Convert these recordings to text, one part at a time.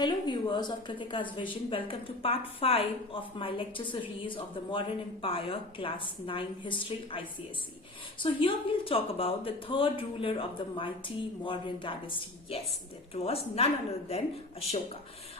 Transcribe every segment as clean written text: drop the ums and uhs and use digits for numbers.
Hello viewers of Kritika's Vision, welcome to part 5 of my lecture series of the Mauryan Empire Class 9 History ICSE. So here we'll talk about the third ruler of the mighty Mauryan dynasty. Yes, that was none other than Ashoka.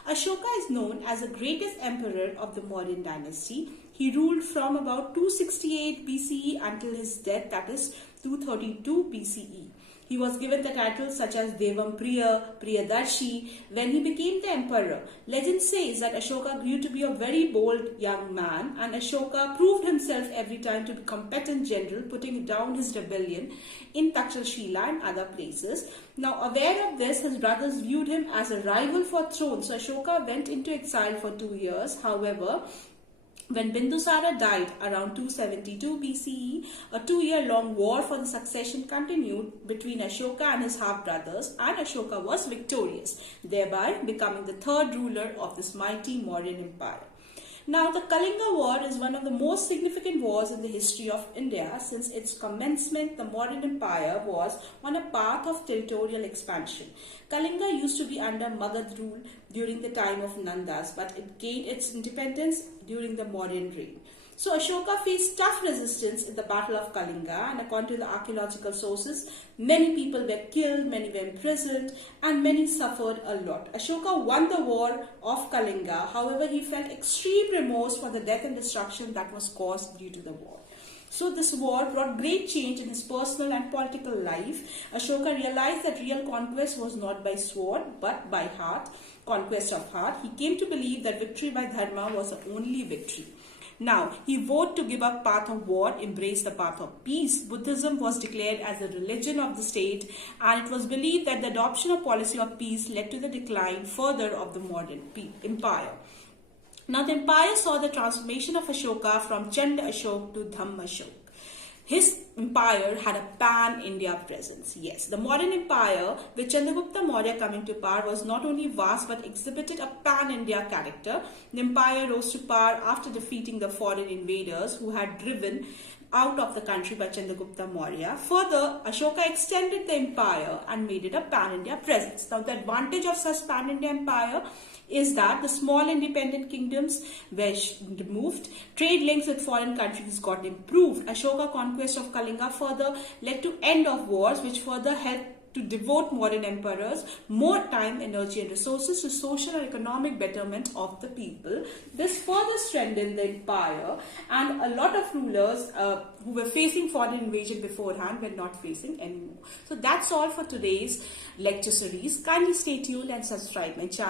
Ashoka is known as the greatest emperor of the Mauryan dynasty. He ruled from about 268 BCE until his death, that is 232 BCE. He was given the titles such as Devam Priya, Priyadarshi when he became the emperor. Legend says that Ashoka grew to be a very bold young man, and Ashoka proved himself every time to be a competent general, putting down his rebellion in Takshashila and other places. Now, aware of this, his brothers viewed him as a rival for throne. So Ashoka went into exile for 2 years. However, when Bindusara died around 272 BCE, a 2-year-long war for the succession continued between Ashoka and his half-brothers, and Ashoka was victorious, thereby becoming the third ruler of this mighty Mauryan Empire. Now, the Kalinga War is one of the most significant wars in the history of India. Since its commencement, the Mauryan Empire was on a path of territorial expansion. Kalinga used to be under Magad rule during the time of Nandas, but it gained its independence during the Mauryan reign. So Ashoka faced tough resistance in the Battle of Kalinga, and according to the archaeological sources, many people were killed, many were imprisoned, and many suffered a lot. Ashoka won the war of Kalinga. However, he felt extreme remorse for the death and destruction that was caused due to the war. So this war brought great change in his personal and political life. Ashoka realized that real conquest was not by sword but by heart, conquest of heart. He came to believe that victory by dharma was the only victory. Now, he vowed to give up path of war, embrace the path of peace. Buddhism was declared as the religion of the state, and it was believed that the adoption of policy of peace led to the decline further of the Mauryan empire. Now, the empire saw the transformation of Ashoka from Chanda Ashok to Dhamma Ashok. His empire had a pan-India presence. Yes, the Mauryan Empire, with Chandragupta Maurya coming to power, was not only vast but exhibited a pan-India character. The empire rose to power after defeating the foreign invaders who had driven out of the country by Chandragupta Maurya. Further, Ashoka extended the empire and made it a pan-India presence. Now, the advantage of such pan-India empire is that the small independent kingdoms were removed, trade links with foreign countries got improved. Ashoka conquest of Kalinga further led to end of wars, which further helped to devote Mauryan emperors more time, energy and resources to social and economic betterment of the people. This further strengthened the empire, and a lot of rulers who were facing foreign invasion beforehand were not facing anymore. So that's all for today's lecture series. Kindly stay tuned and subscribe my channel.